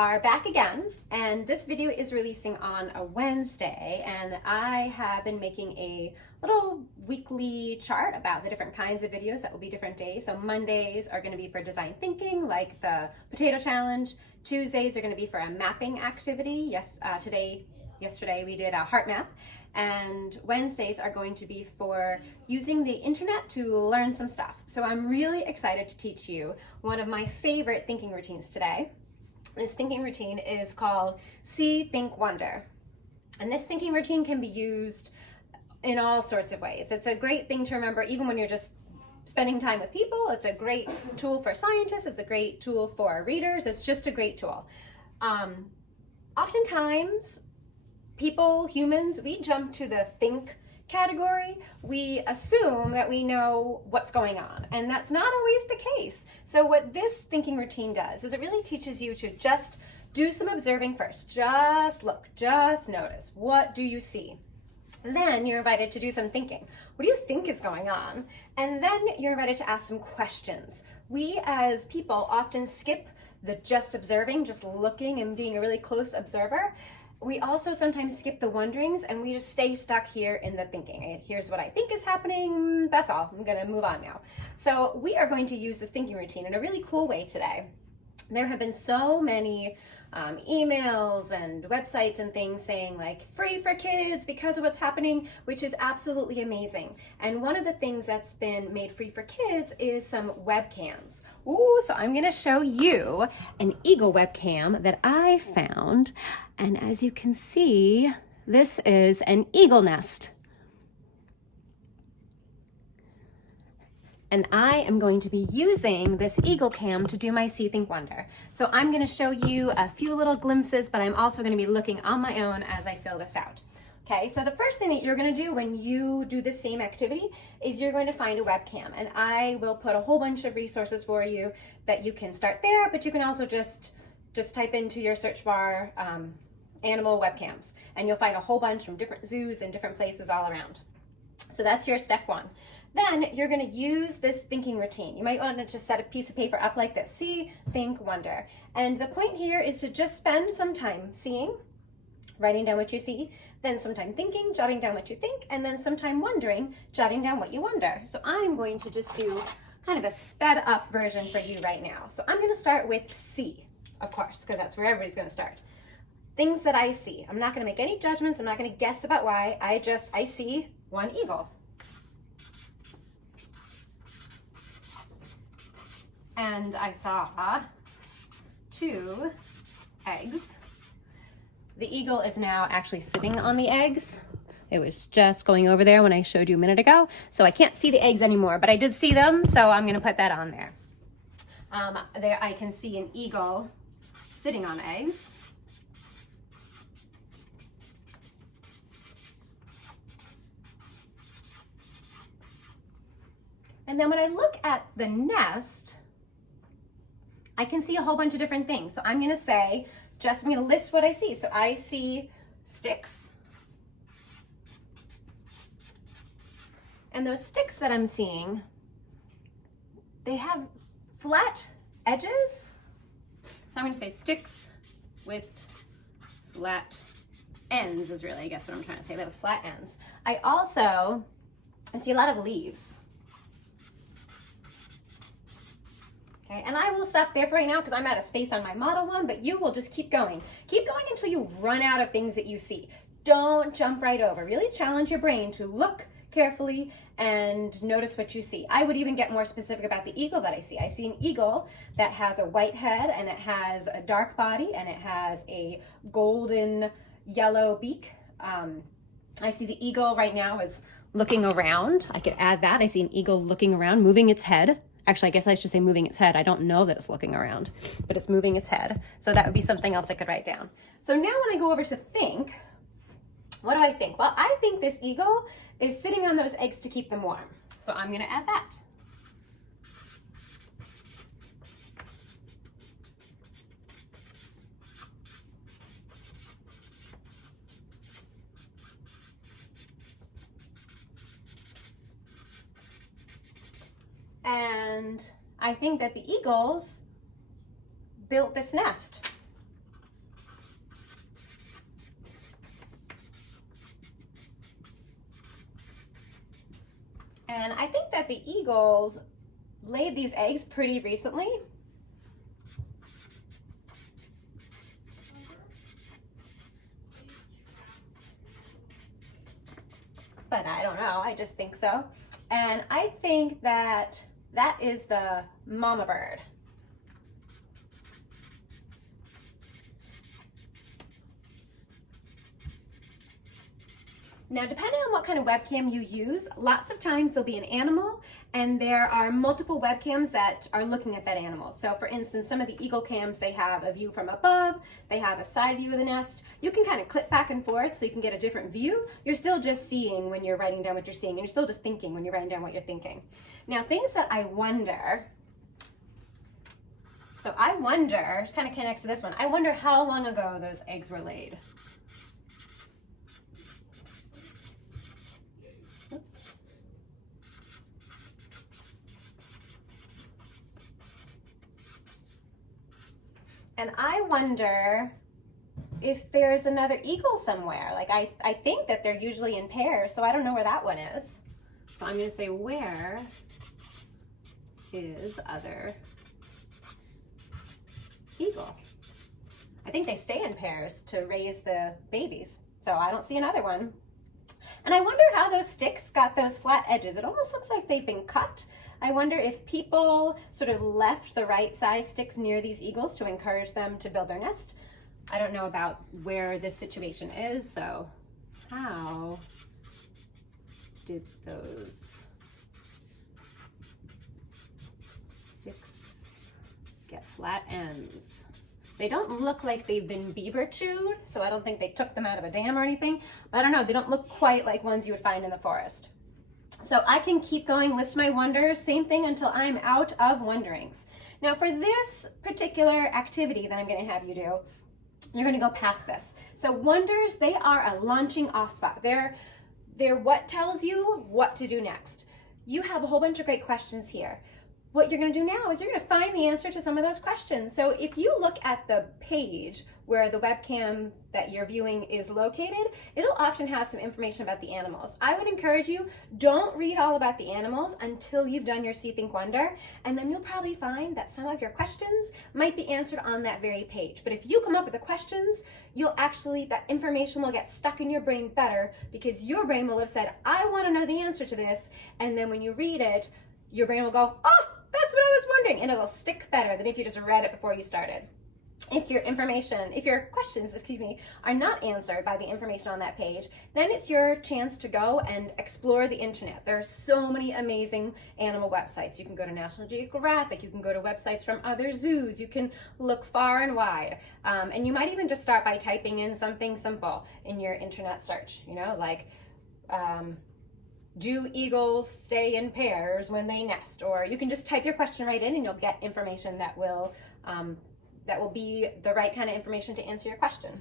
are back again, and this video is releasing on a Wednesday, and I have been making a little weekly chart about the different kinds of videos that will be different days. So Mondays are going to be for design thinking, like the potato challenge. Tuesdays are going to be for a mapping activity. Yesterday we did a heart map. And Wednesdays are going to be for using the internet to learn some stuff. So I'm really excited to teach you one of my favorite thinking routines today. This thinking routine is called See, Think, Wonder. And this thinking routine can be used in all sorts of ways. It's a great thing to remember even when you're just spending time with people. It's a great tool for scientists. It's a great tool for readers. It's just a great tool. Oftentimes, humans, we jump to the think category. We assume that we know what's going on, and that's not always the case. So what this thinking routine does is it really teaches you to just do some observing first. Just look, just notice. What do you see? Then you're invited to do some thinking. What do you think is going on? And then you're invited to ask some questions. We as people often skip the just observing, just looking and being a really close observer. We also sometimes skip the wonderings and we just stay stuck here in the thinking. Here's what I think is happening. That's all. I'm going to move on now. So we are going to use this thinking routine in a really cool way today. There have been so many emails and websites and things saying like free for kids because of what's happening, which is absolutely amazing. And one of the things that's been made free for kids is some webcams. Ooh, so I'm going to show you an eagle webcam that I found. And as you can see, this is an eagle nest. And I am going to be using this eagle cam to do my See, Think, Wonder. So I'm going to show you a few little glimpses, but I'm also going to be looking on my own as I fill this out. Okay, so the first thing that you're going to do when you do the same activity is you're going to find a webcam. And I will put a whole bunch of resources for you that you can start there, but you can also just type into your search bar animal webcams, and you'll find a whole bunch from different zoos and different places all around. So that's your step one. Then you're going to use this thinking routine. You might want to just set a piece of paper up like this. See, think, wonder. And the point here is to just spend some time seeing, writing down what you see, then some time thinking, jotting down what you think, and then some time wondering, jotting down what you wonder. So I'm going to just do kind of a sped up version for you right now. So I'm going to start with see, of course, because that's where everybody's going to start. Things that I see. I'm not going to make any judgments. I'm not going to guess about why. I see one eagle. And I saw 2 eggs. The eagle is now actually sitting on the eggs. It was just going over there when I showed you a minute ago. So I can't see the eggs anymore, but I did see them, so I'm going to put that on there. There I can see an eagle sitting on eggs. And then when I look at the nest, I can see a whole bunch of different things. So I'm going to say, I'm going to list what I see. So I see sticks. And those sticks that I'm seeing, they have flat edges. So I'm going to say sticks with flat ends is really, I guess, what I'm trying to say. They have flat ends. I see a lot of leaves. Okay, and I will stop there for right now because I'm out of space on my model one, but you will just keep going. Keep going until you run out of things that you see. Don't jump right over. Really challenge your brain to look carefully and notice what you see. I would even get more specific about the eagle that I see. I see an eagle that has a white head and it has a dark body and it has a golden yellow beak. I see the eagle right now is looking around. I could add that. I see an eagle looking around, moving its head. Actually, I guess I should say moving its head. I don't know that it's looking around, but it's moving its head. So that would be something else I could write down. So now when I go over to think, what do I think? Well, I think this eagle is sitting on those eggs to keep them warm. So I'm going to add that. And I think that the eagles built this nest And I think that the eagles laid these eggs pretty recently. But I don't know, I just think so. And I think that that is the mama bird. Now, depending on what kind of webcam you use, lots of times there'll be an animal and there are multiple webcams that are looking at that animal. So for instance, some of the eagle cams, they have a view from above, they have a side view of the nest. You can kind of click back and forth so you can get a different view. You're still just seeing when you're writing down what you're seeing, and you're still just thinking when you're writing down what you're thinking. Now, things that I wonder, so I wonder, kind of connects to this one, I wonder how long ago those eggs were laid. And I wonder if there's another eagle somewhere. Like I think that they're usually in pairs, so I don't know where that one is. So I'm gonna say, where is other eagle? I think they stay in pairs to raise the babies, so I don't see another one. And I wonder how those sticks got those flat edges. It almost looks like they've been cut. I wonder if people sort of left the right size sticks near these eagles to encourage them to build their nest. I don't know about where this situation is, so how did those sticks get flat ends? They don't look like they've been beaver chewed, so I don't think they took them out of a dam or anything. I don't know, they don't look quite like ones you would find in the forest. So I can keep going, list my wonders, same thing until I'm out of wonderings. Now for this particular activity that I'm gonna have you do, you're gonna go past this. So wonders, they are a launching off spot. They're what tells you what to do next. You have a whole bunch of great questions here. What you're gonna do now is you're gonna find the answer to some of those questions. So if you look at the page where the webcam that you're viewing is located, it'll often have some information about the animals. I would encourage you, don't read all about the animals until you've done your See, Think, Wonder, and then you'll probably find that some of your questions might be answered on that very page. But if you come up with the questions, that information will get stuck in your brain better because your brain will have said, I wanna know the answer to this, and then when you read it, your brain will go, oh, that's what I was wondering, and it'll stick better than if you just read it before you started. If your questions, are not answered by the information on that page, then it's your chance to go and explore the internet. There are so many amazing animal websites. You can go to National Geographic, you can go to websites from other zoos, you can look far and wide. And you might even just start by typing in something simple in your internet search, like, do eagles stay in pairs when they nest? Or you can just type your question right in and you'll get information that will be the right kind of information to answer your question.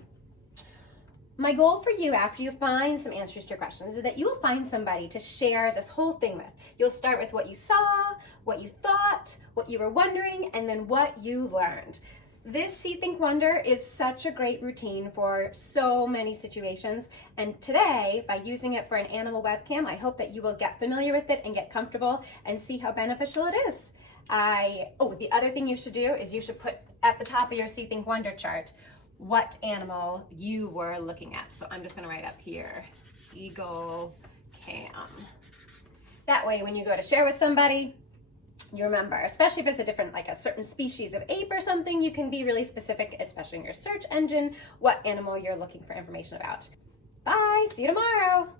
My goal for you after you find some answers to your questions is that you will find somebody to share this whole thing with. You'll start with what you saw, what you thought, what you were wondering, and then what you learned. This See, Think, Wonder is such a great routine for so many situations, and today, by using it for an animal webcam, I hope that you will get familiar with it and get comfortable and see how beneficial it is. The other thing you should do is you should put at the top of your See, Think, Wonder chart what animal you were looking at. So I'm just gonna write up here, eagle cam. That way, when you go to share with somebody, you remember, especially if it's a certain species of ape or something, you can be really specific, especially in your search engine, what animal you're looking for information about. Bye, see you tomorrow.